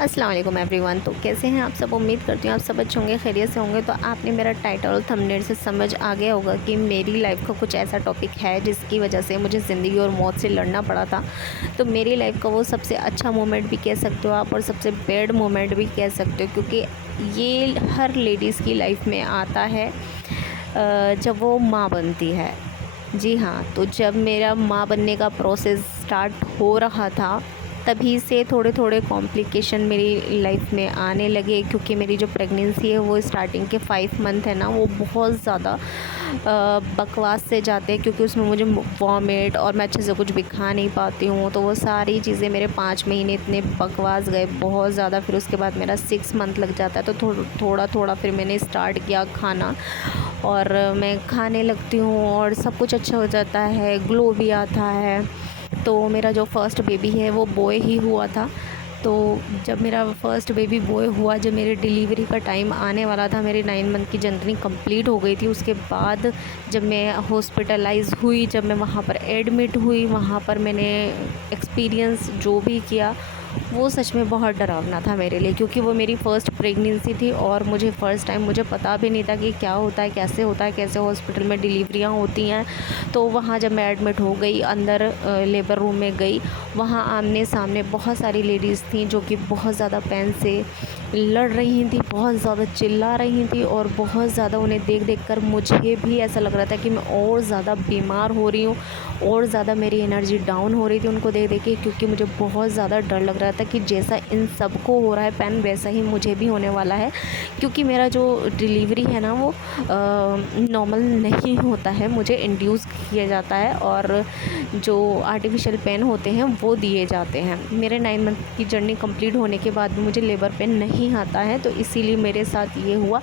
अस्सलाम वालेकुम एवरीवन। तो कैसे हैं आप सब? उम्मीद करती हूँ आप सब अच्छे होंगे, खैरियत से होंगे। तो आपने मेरा टाइटल और थंबनेल से समझ आ गया होगा कि मेरी लाइफ का कुछ ऐसा टॉपिक है जिसकी वजह से मुझे ज़िंदगी और मौत से लड़ना पड़ा था। तो मेरी लाइफ का वो सबसे अच्छा मोमेंट भी कह सकते हो आप और सबसे बैड मोमेंट भी कह सकते हो, क्योंकि ये हर लेडीज़ की लाइफ में आता है जब वो माँ बनती है। जी हाँ, तो जब मेरा माँ बनने का प्रोसेस स्टार्ट हो रहा था तभी से थोड़े थोड़े कॉम्प्लिकेशन मेरी लाइफ में आने लगे, क्योंकि मेरी जो प्रेगनेंसी है वो स्टार्टिंग के 5 मंथ है ना, वो बहुत ज़्यादा बकवास से जाते हैं, क्योंकि उसमें मुझे वॉमिट और मैं अच्छे से कुछ भी खा नहीं पाती हूँ। तो वो सारी चीज़ें मेरे 5 महीने इतने बकवास गए बहुत ज़्यादा। फिर उसके बाद मेरा 6 मंथ लग जाता है, तो थोड़ा थोड़ा फिर मैंने स्टार्ट किया खाना, और मैं खाने लगती हूँ और सब कुछ अच्छा हो जाता है, ग्लो भी आता है। तो मेरा जो फ़र्स्ट बेबी है वो बॉय ही हुआ था। तो जब मेरा फ़र्स्ट बेबी बॉय हुआ, जब मेरे डिलीवरी का टाइम आने वाला था, मेरी 9 मंथ की जर्नी कंप्लीट हो गई थी। उसके बाद जब मैं हॉस्पिटलाइज़ हुई, जब मैं वहाँ पर एडमिट हुई, वहाँ पर मैंने एक्सपीरियंस जो भी किया वो सच में बहुत डरावना था मेरे लिए, क्योंकि वो मेरी फ़र्स्ट प्रेगनेंसी थी और मुझे फ़र्स्ट टाइम मुझे पता भी नहीं था कि क्या होता है, कैसे हॉस्पिटल में डिलीवरियाँ होती हैं। तो वहाँ जब मैं एडमिट हो गई, अंदर लेबर रूम में गई, वहाँ आमने सामने बहुत सारी लेडीज़ थी जो कि बहुत ज़्यादा पेन से लड़ रही थी, बहुत ज़्यादा चिल्ला रही थी, और बहुत ज़्यादा उन्हें देख देख कर मुझे भी ऐसा लग रहा था कि मैं और ज़्यादा बीमार हो रही हूँ, और ज़्यादा मेरी एनर्जी डाउन हो रही थी उनको देख देख के, क्योंकि मुझे बहुत ज़्यादा डर लग रहा था कि जैसा इन सबको हो रहा है पेन, वैसा ही मुझे भी होने वाला है। क्योंकि मेरा जो डिलीवरी है ना वो नॉर्मल नहीं होता है, मुझे इंड्यूस किया जाता है, और जो आर्टिफिशियल पेन होते हैं वो दिए जाते हैं। मेरे 9 मंथ की जर्नी कंप्लीट होने के बाद भी मुझे लेबर पेन नहीं आता है, तो इसीलिए मेरे साथ ये हुआ,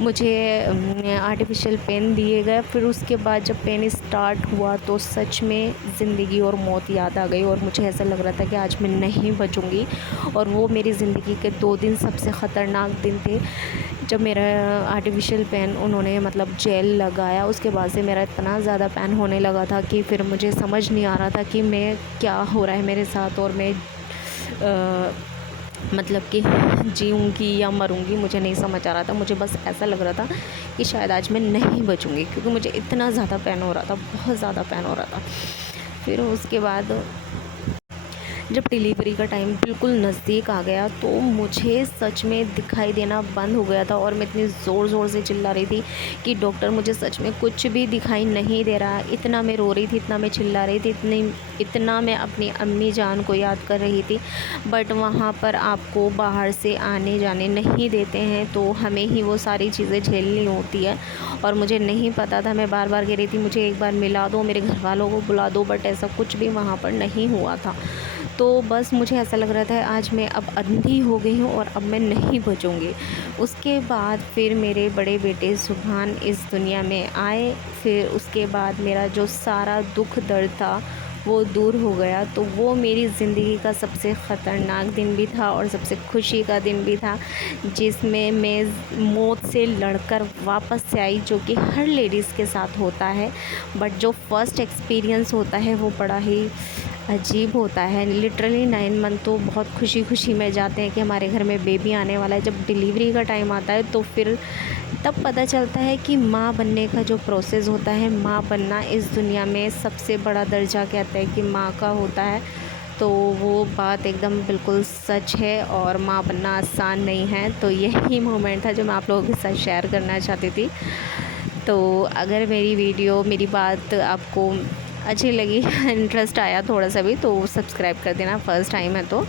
मुझे आर्टिफिशियल पेन दिए गए। फिर उसके बाद जब पेन स्टार्ट हुआ तो सच में ज़िंदगी और मौत याद आ गई, और मुझे ऐसा लग रहा था कि आज मैं नहीं बचूँगी। और वो मेरी ज़िंदगी के 2 दिन सबसे ख़तरनाक दिन थे, जब मेरा आर्टिफिशियल पेन उन्होंने मतलब जेल लगाया। उसके बाद से मेरा इतना ज़्यादा पेन होने लगा था कि फिर मुझे समझ नहीं आ रहा था कि मैं क्या हो रहा है मेरे साथ, और मैं मतलब कि जीऊँगी या मरूँगी, मुझे नहीं समझ आ रहा था। मुझे बस ऐसा लग रहा था कि शायद आज मैं नहीं बचूँगी, क्योंकि मुझे इतना ज़्यादा पेन हो रहा था, बहुत ज़्यादा पेन हो रहा था। फिर उसके बाद जब डिलीवरी का टाइम बिल्कुल नज़दीक आ गया तो मुझे सच में दिखाई देना बंद हो गया था, और मैं इतनी ज़ोर-ज़ोर से चिल्ला रही थी कि डॉक्टर मुझे सच में कुछ भी दिखाई नहीं दे रहा। इतना मैं रो रही थी, इतना मैं चिल्ला रही थी, इतना मैं अपनी अम्मी जान को याद कर रही थी। बट वहाँ पर आपको बाहर से आने-जाने नहीं देते हैं, तो हमें ही वो सारी चीज़ें झेलनी होती है, और मुझे नहीं पता था। मैं बार-बार कह रही थी मुझे एक बार मिला दो, मेरे घरवालों को बुला दो, बट ऐसा कुछ भी वहाँ पर नहीं हुआ था। तो बस मुझे ऐसा लग रहा था आज मैं अब अंधी हो गई हूँ और अब मैं नहीं बचूँगी। उसके बाद फिर मेरे बड़े बेटे सुभान इस दुनिया में आए। फिर उसके बाद मेरा जो सारा दुःख दर्द था वो दूर हो गया। तो वो मेरी ज़िंदगी का सबसे ख़तरनाक दिन भी था और सबसे खुशी का दिन भी था, जिसमें मैं मौत से लड़कर वापस से आई, जो कि हर लेडीज़ के साथ होता है। बट जो फ़र्स्ट एक्सपीरियंस होता है वो बड़ा ही अजीब होता है। लिटरली 9 मंथ तो बहुत खुशी-खुशी में जाते हैं कि हमारे घर में बेबी आने वाला है। जब डिलीवरी का टाइम आता है तो फिर तब पता चलता है कि माँ बनने का जो प्रोसेस होता है, माँ बनना इस दुनिया में सबसे बड़ा दर्जा कहते हैं कि माँ का होता है। तो वो बात एकदम बिल्कुल सच है, और माँ बनना आसान नहीं है। तो यही मोमेंट था जो मैं आप लोगों के साथ शेयर करना चाहती थी। तो अगर मेरी बात आपको अच्छी लगी इंटरेस्ट आया थोड़ा सा भी, तो सब्सक्राइब कर देना, फ़र्स्ट टाइम है तो।